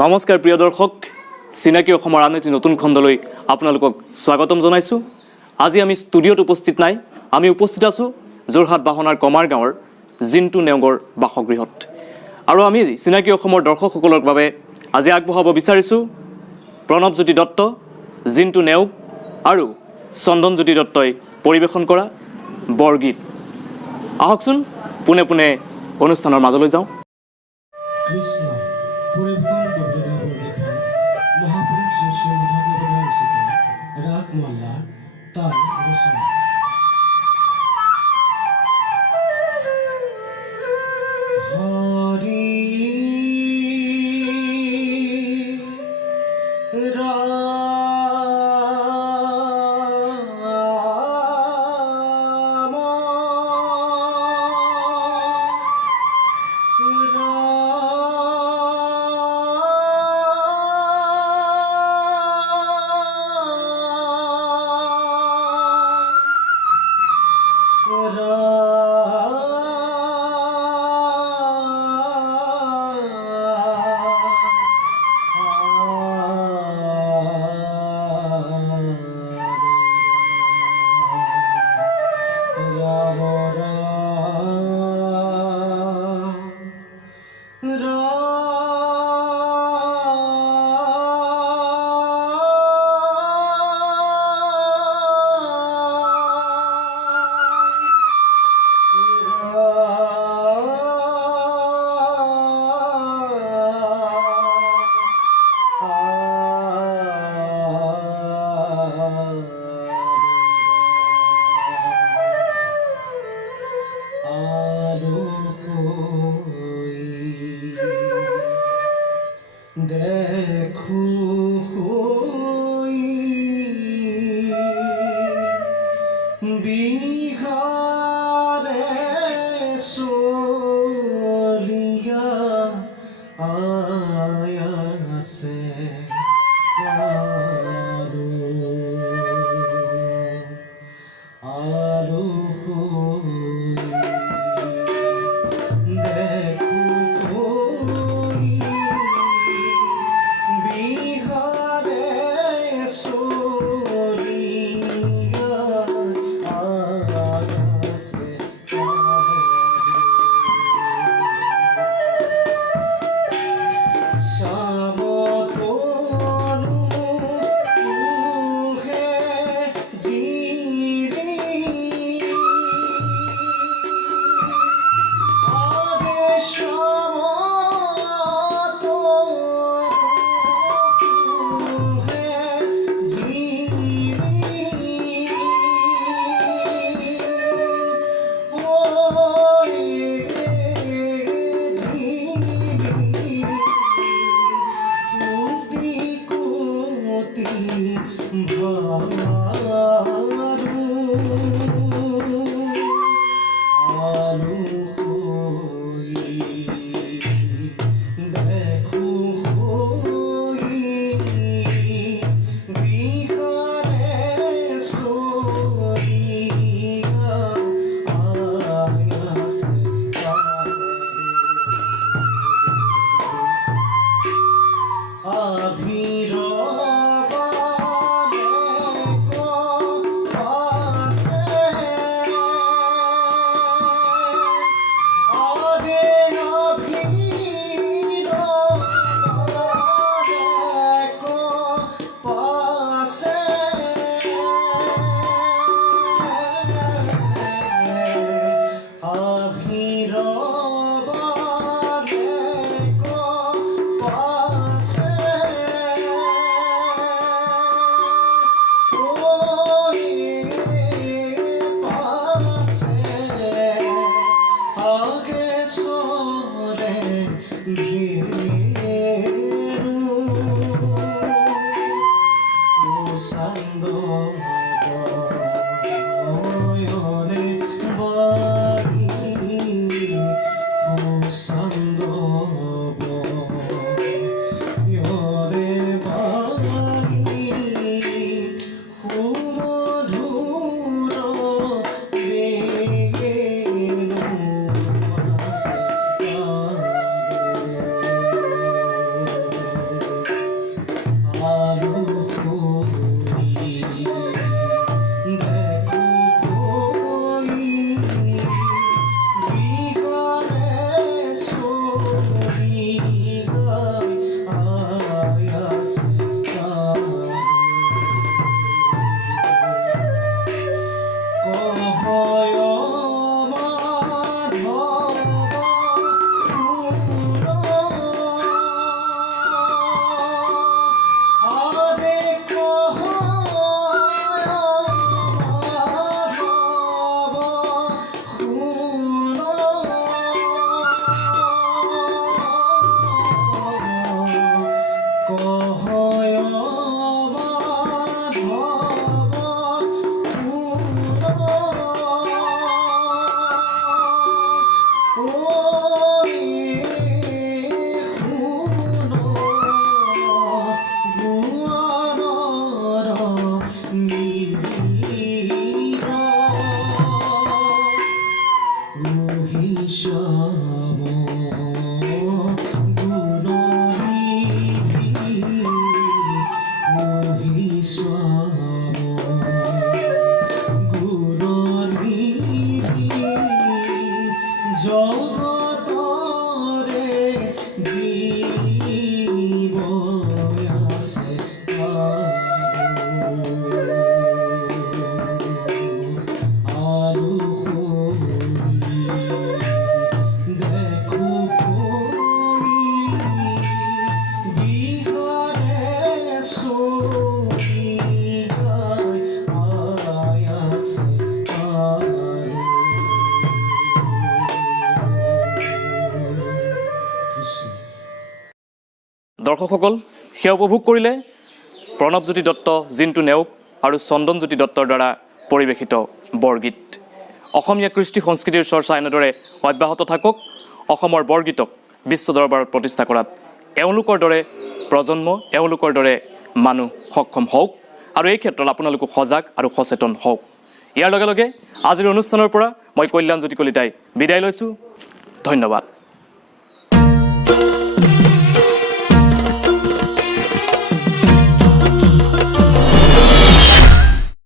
নমস্কাৰ প্ৰিয় দৰ্শক, চিনাকি অসমৰ আন এটি নতুন খণ্ডলৈ আপোনালোকক স্বাগতম জনাইছোঁ। আজি আমি ষ্টুডিঅ'ত উপস্থিত নাই, আমি উপস্থিত আছোঁ যোৰহাট বাহনাৰ কমাৰ গাঁৱৰ জিন্তু নেওগৰ বাসগৃহত। আৰু আমি চিনাকি অসমৰ দৰ্শকসকলৰ বাবে আজি আগবঢ়াব বিচাৰিছোঁ প্ৰণৱজ্যোতি দত্ত, জিন্তু নেওগ আৰু চন্দনজ্যোতি দত্তই পৰিৱেশন কৰা বৰগীত। আহকচোন পোনে পোনে অনুষ্ঠানৰ মাজলৈ যাওঁ। কৃষ্ণ পরিবেশন করবে বরগীত মহাপুরুষ শ্রী শ্রী মাধবদেবের রচিত রাগ মোল্লার তার রচনা। হরি দেখো বিহারে চলিয়া আয়াছে আরো দৰ্শকসকল সেয়া উপভোগ কৰিলে প্ৰণৱজ্যোতি দত্ত, জিন্তু নেওগ আৰু চন্দনজ্যোতি দত্তৰ দ্বাৰা পৰিৱেশিত বৰগীত। অসমীয়া কৃষ্টি সংস্কৃতিৰ চৰ্চা এনেদৰে অব্যাহত থাকক। অসমৰ বৰগীতক বিশ্ব দৰবাৰত প্ৰতিষ্ঠা কৰাত এওঁলোকৰ দৰে প্ৰজন্ম, এওঁলোকৰ দৰে মানুহ সক্ষম হওক আৰু এই ক্ষেত্ৰত আপোনালোকো সজাগ আৰু সচেতন হওক। ইয়াৰ লগে লগে আজিৰ অনুষ্ঠানৰ পৰা মই কল্যাণজ্যোতি কলিতাই বিদায় লৈছোঁ। ধন্যবাদ।